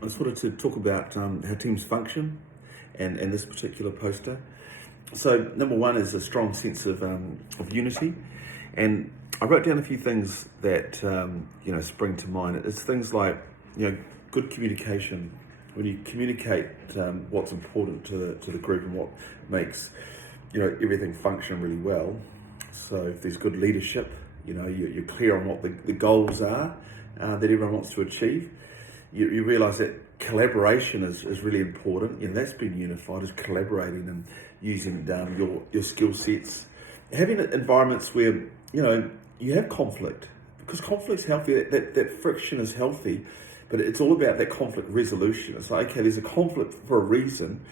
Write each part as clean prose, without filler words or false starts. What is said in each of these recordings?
I just wanted to talk about how teams function and this particular poster. So, number one is a strong sense of unity. And I wrote down a few things that, spring to mind. It's things like, good communication. When you communicate what's important to the group and what makes, everything function really well. So if there's good leadership, you're clear on what the goals are that everyone wants to achieve. You realise that collaboration is really important. That's been unified, is collaborating and using your skill sets. Having environments where, you have conflict, because conflict's healthy, that friction is healthy, but it's all about that conflict resolution. It's like, okay, there's a conflict for a reason.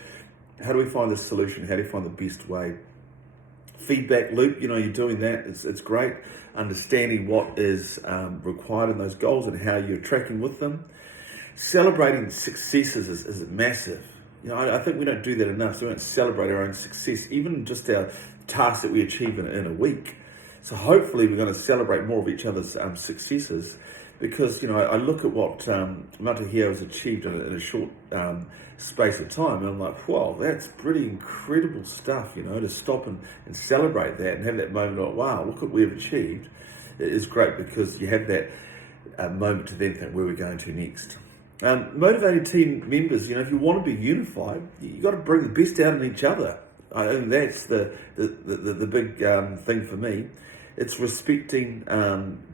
How do we find the solution? How do we find the best way? Feedback loop, you're doing that. It's great. Understanding what is required in those goals and how you're tracking with them. Celebrating successes is massive. I think we don't do that enough. So we don't celebrate our own success, even just our tasks that we achieve in a week. So hopefully we're going to celebrate more of each other's successes, because I look at what Matahia has achieved in a short space of time, and I'm like, wow, that's pretty incredible stuff. To stop and celebrate that and have that moment of, wow, look what we've achieved. It is great, because you have that moment to then think, where we're going to next. Motivated team members, if you want to be unified, you've got to bring the best out in each other. I think that's the big thing for me. It's respecting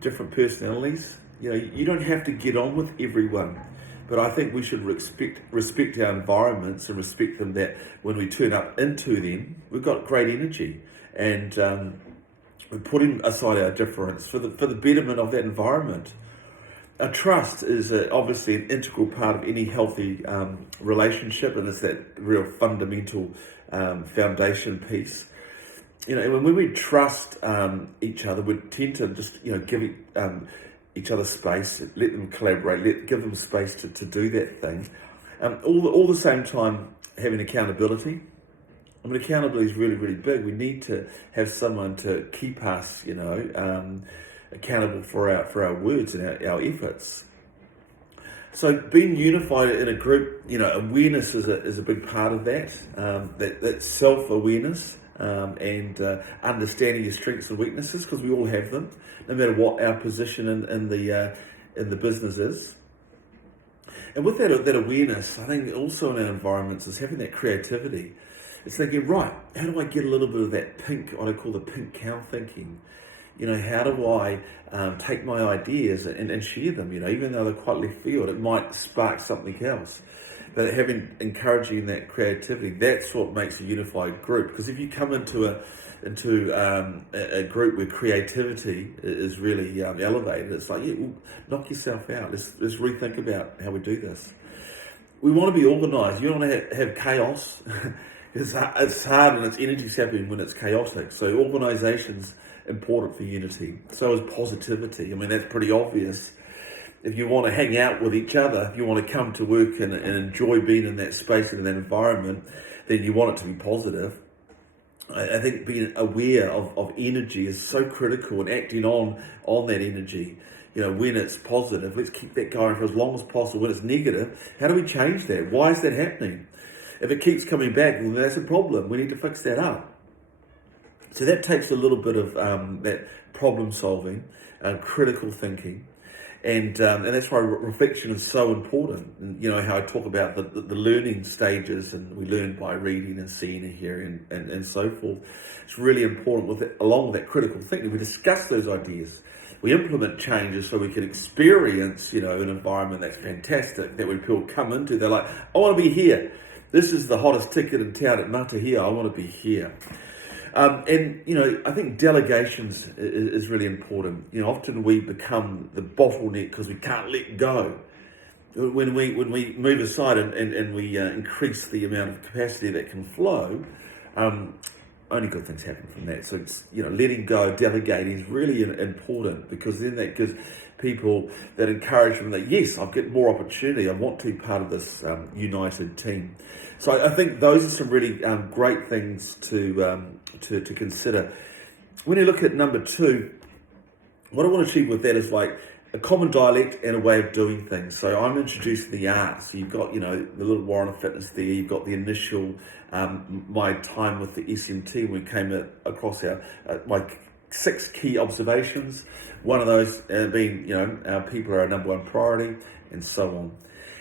different personalities. You don't have to get on with everyone, but I think we should respect our environments and respect them, that when we turn up into them, we've got great energy, and we're putting aside our difference for the betterment of that environment. Trust is obviously an integral part of any healthy relationship, and it's that real fundamental foundation piece. And when we trust each other, we tend to just give each other space, let them collaborate, give them space to do that thing. All the same time having accountability. Accountability is really, really big. We need to have someone to keep us, accountable for our words and our efforts. So being unified in a group, awareness is a big part of that. That self-awareness and understanding your strengths and weaknesses, because we all have them, no matter what our position in the business is. And with that awareness, I think also in our environments is having that creativity. It's thinking, right, how do I get a little bit of that what I call the pink cow thinking? How do I take my ideas and share them? Even though they're quite left field, it might spark something else. But encouraging that creativity, that's what makes a unified group. Because if you come into a group where creativity is really elevated, it's like, knock yourself out. Let's rethink about how we do this. We want to be organised. You don't want to have chaos. It's hard and its energy sapping when it's chaotic. So organisation's important for unity. So is positivity. That's pretty obvious. If you want to hang out with each other, if you want to come to work and enjoy being in that space and in that environment, then you want it to be positive. I think being aware of energy is so critical, and acting on that energy. When it's positive, let's keep that going for as long as possible. When it's negative, how do we change that? Why is that happening? If it keeps coming back, well, that's a problem. We need to fix that up. So that takes a little bit of that problem solving, critical thinking. And that's why reflection is so important. And, how I talk about the learning stages, and we learn by reading and seeing and hearing and so forth. It's really important along with that critical thinking. We discuss those ideas. We implement changes so we can experience, an environment that's fantastic, that when people come into, they're like, I want to be here. This is the hottest ticket in town at Matahia. I want to be here. I think delegations is really important. Often we become the bottleneck because we can't let go. When we move aside and we increase the amount of capacity that can flow, only good things happen from that. So it's, letting go, delegating is really important, because then that gives people that encouragement that, yes, I'll get more opportunity. I want to be part of this united team. So I think those are some really great things to consider. When you look at number 2, what I want to achieve with that is a common dialect and a way of doing things. So I'm introducing the arts. So you've got, the little Warren of Fitness there. You've got the initial, my time with the SMT. We came across my 6 key observations. One of those being, our people are our number one priority, and so on.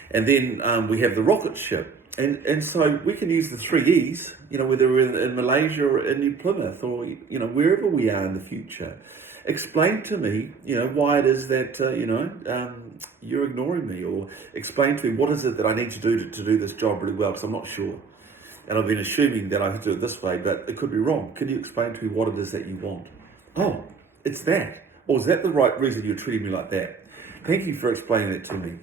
And then we have the rocket ship. And so we can use the 3 E's, whether we're in Malaysia or in New Plymouth or, wherever we are in the future. Explain to me, why it is that, you're ignoring me, or explain to me what is it that I need to do to do this job really well, because I'm not sure. And I've been assuming that I have to do it this way, but it could be wrong. Can you explain to me what it is that you want? Oh, it's that. Or is that the right reason you're treating me like that? Thank you for explaining that to me.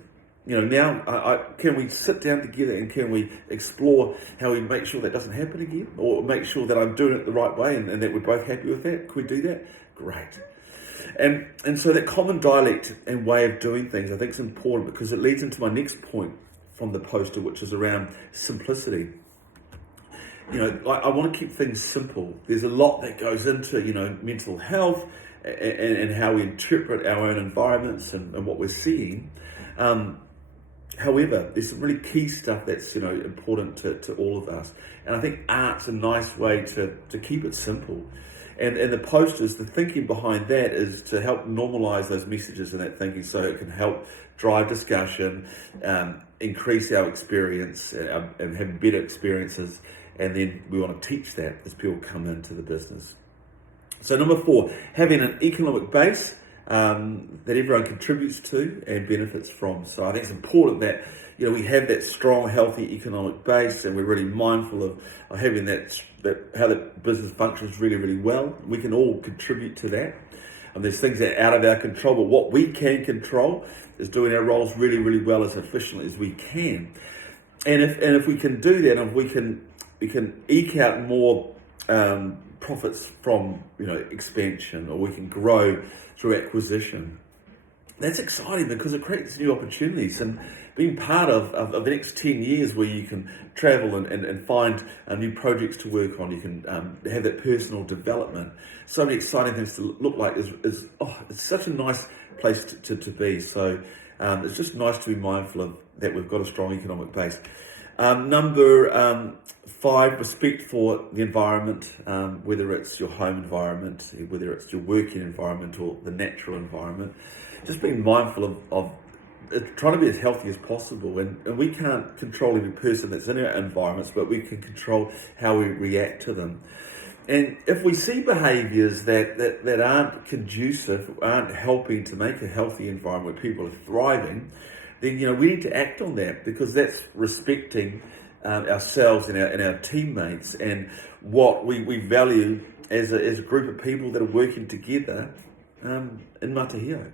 Now, can we sit down together and can we explore how we make sure that doesn't happen again? Or make sure that I'm doing it the right way and that we're both happy with that? Can we do that? Great. And so that common dialect and way of doing things, I think is important, because it leads into my next point from the poster, which is around simplicity. I want to keep things simple. There's a lot that goes into, mental health and how we interpret our own environments and what we're seeing. However, there's some really key stuff that's, important to all of us. And I think art's a nice way to keep it simple. And the posters, the thinking behind that is to help normalize those messages and that thinking, so it can help drive discussion, increase our experience and have better experiences. And then we want to teach that as people come into the business. So number 4, having an economic base that everyone contributes to and benefits from. So I think it's important that we have that strong, healthy economic base, and we're really mindful of having that how that business functions really, really well. We can all contribute to that. And there's things that are out of our control, but what we can control is doing our roles really, really well, as efficiently as we can. And if we can do that, and if we can eke out more profits from expansion, or we can grow through acquisition. That's exciting, because it creates new opportunities, and being part of the next 10 years where you can travel and find new projects to work on, you can have that personal development. So many exciting things to look like it's such a nice place to be. So it's just nice to be mindful of that. We've got a strong economic base. Number 5, respect for the environment, whether it's your home environment, whether it's your working environment or the natural environment. Just being mindful of trying to be as healthy as possible. And we can't control every person that's in our environments, but we can control how we react to them. And if we see behaviours that aren't conducive, aren't helping to make a healthy environment where people are thriving, then we need to act on that, because that's respecting ourselves and our teammates and what we value as a group of people that are working together in Matahio.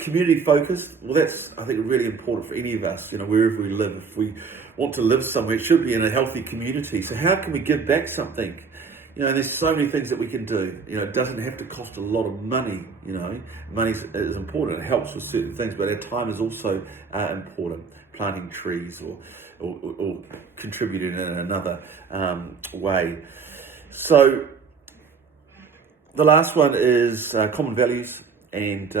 Community focused, well, that's, I think, really important for any of us, wherever we live. If we want to live somewhere, it should be in a healthy community. So how can we give back something? There's so many things that we can do. It doesn't have to cost a lot of money. Money is important. It helps with certain things, but our time is also important. Planting trees or contributing in another way. So the last one is common values, and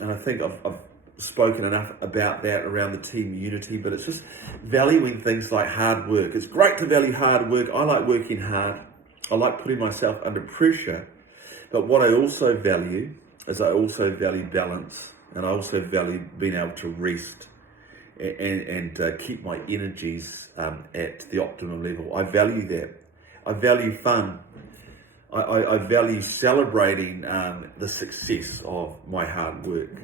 I think I've spoken enough about that around the team unity, but it's just valuing things like hard work. It's great to value hard work. I like working hard. I like putting myself under pressure, but what I also value is I also value balance, and I also value being able to rest and keep my energies at the optimum level. I value that. I value fun. I value celebrating the success of my hard work.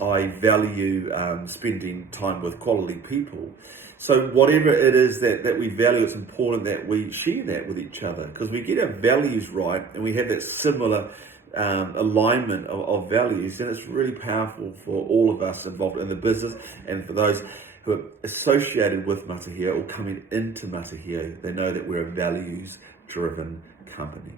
I value spending time with quality people. So whatever it is that we value, it's important that we share that with each other, because we get our values right and we have that similar alignment of values, and it's really powerful for all of us involved in the business and for those who are associated with Matahio or coming into Matahio. They know that we're a values-driven company.